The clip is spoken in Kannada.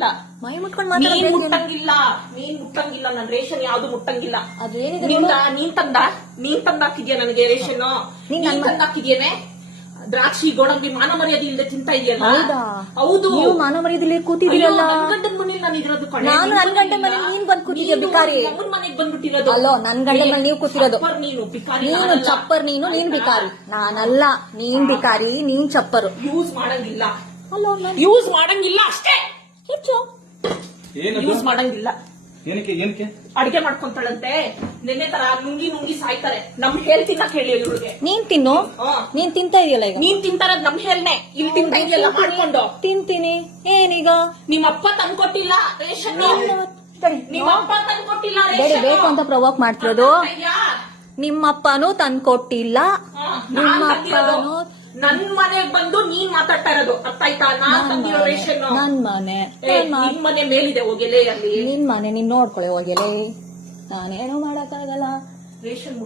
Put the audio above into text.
ಇಲ್ಲ. ಮೈ ಮುಟ್ಕೊಂಡು ನೀನ್ ಮಾತಾಡೋದು ಮುಟ್ಟಂಗಿಲ್ಲ. ನೀನ್ ಮುಟ್ಟಂಗಿಲ್ಲ. ನನ್ ರೇಷನ್ ಯಾವ್ದು ಮುಟ್ಟಂಗಿಲ್ಲ. ಅದು ಏನಿದೆ ನಿಂದ ನೀನ್ ತಂದ? ನೀನ್ ತಂದಾಕಿದ್ಯಾ ನನಗೆ ರೇಷನ್ ನೀನ್ ನೀನ್ ತಂದಾಕಿದ್ಯೇನೆ? ದ್ರಾಕ್ಷಿ ಗೋಡಂಬಿ ಮಾನ ಮರ್ಯಾದೆ ಇಲ್ಲದೆ ತಿಂತಾ ಇದೆಯಲ್ಲ? ಹೌದಾ? ಹೌದು. ನೀವು ಮಾನ ಮರ್ಯಾದಲ್ಲಿ ಕೂತಿದ್ದೀರಲ್ಲ. ನನ್ ಗಂಡನ್ ಮನೇಲಿ ನಾನು ಇರೋದು ಕಣೆ. ನಾನು ನಿನ್ ಗಂಡನ್. ಮನೇಲಿ ನೀನ್ ಬಂದ್ ಕೂತಿದ್ಯ ನೀನು ಬಿಕಾರಿ. ನಮ್ಮನ್ ಮನೆಗ್ ಬಂದ್ಬಿಟ್ಟಿರೋದು. ಅಲ್ಲೋ, ನನ್ ಗಂಡನ್ ಮನೇಲಿ ನೀವು ಕೂತಿರೋದು. ಚಪ್ಪರ್ ನೀನು ಬಿಕಾರಿ ನೀನು ನಾನಲ್ಲ. ಚಪ್ಪರ್ ನೀನು ನೀನ್ ಬಿಕಾರಿ ನಾನಲ್ಲ ನೀನ್ ಬಿಕಾರಿ ನೀನ್ ಚಪ್ಪರು. ಯೂಸ್ ಮಾಡಂಗಿಲ್ಲ. ಅಲ್ಲೋ ಯೂಸ್ ಮಾಡಂಗಿಲ್ಲ. ಅಷ್ಟೇ ಯೂಸ್ ಮಾಡಂಗಿಲ್ಲ. ಏನಕ್ಕೆ ಏನಕ್ಕೆ? ಅಡಿಗೆ ಮಾಡ್ಕೊಂತಾಳಂತೆ. ನಿನ್ನೆ ತರ ನುಂಗಿ ನುಂಗಿ ಸಾಯ್ತಾರೆ. ನಮ್ ಹೇಳ್ ತಿನ್ನಕ್ ಹೇಳಿ ಇವ್ರಿಗೆ. ನೀನ್ ತಿನ್ನು? ನೀನ್ ತಿಂತಾ ಇದೆಯಲ್ಲ ಈಗ? ನೀನ್ ತಿಂತಾರ ನಮ್ ಹೇಳ್ನೆ. ಇಲ್ಲಿ ತಿಂತಾ ಇದೆಯಲ್ಲ ಮಾಡ್ಕೊಂಡು. ತಿಂತೀನಿ. ಏನೀಗ? ನಿಮ್ಮಪ್ಪ ತಂದ್ಕೊಟ್ಟಿಲ್ಲ ರೇಷನ್. ತಡಿ, ನಿಮ್ಮ ಅಪ್ಪ ತಂದ್ಕೊಟ್ಟಿಲ್ಲ ಬೇಡಿ ರೇಷನ್. ಬೇಕು ಅಂತ ಪ್ರವೋಕ್ ಮಾಡ್ತಿರೋದು. ನಿಮ್ಮಪ್ಪನೂ ತಂದ್ಕೊಟ್ಟಿಲ್ಲ. ನಿಮ್ಮಪ್ಪನೂ ನನ್ ಮನೆಗ್ ಬಂದು ಮಾತಾಡ್ತಾ ಇರೋದು. ಅರ್ಥ ಆಯ್ತಾ ನಾನ್ ತಂದಿರೋ ರೇಷನ್ ನನ್ ಮನೆ. ನನ್ ನಿಮ್ ಮನೆ ಮೇಲಿದೆ ಹೋಗಿಲೆ ಅಲ್ಲಿ ನಿನ್ ಮನೆ ನೀನ್ ನೋಡ್ಕೊಳ್ಳಿ ಹೋಗಿಲೆ ನಾನೇನು ಮಾಡಕ್ಕಾಗಲ್ಲ. ರೇಷನ್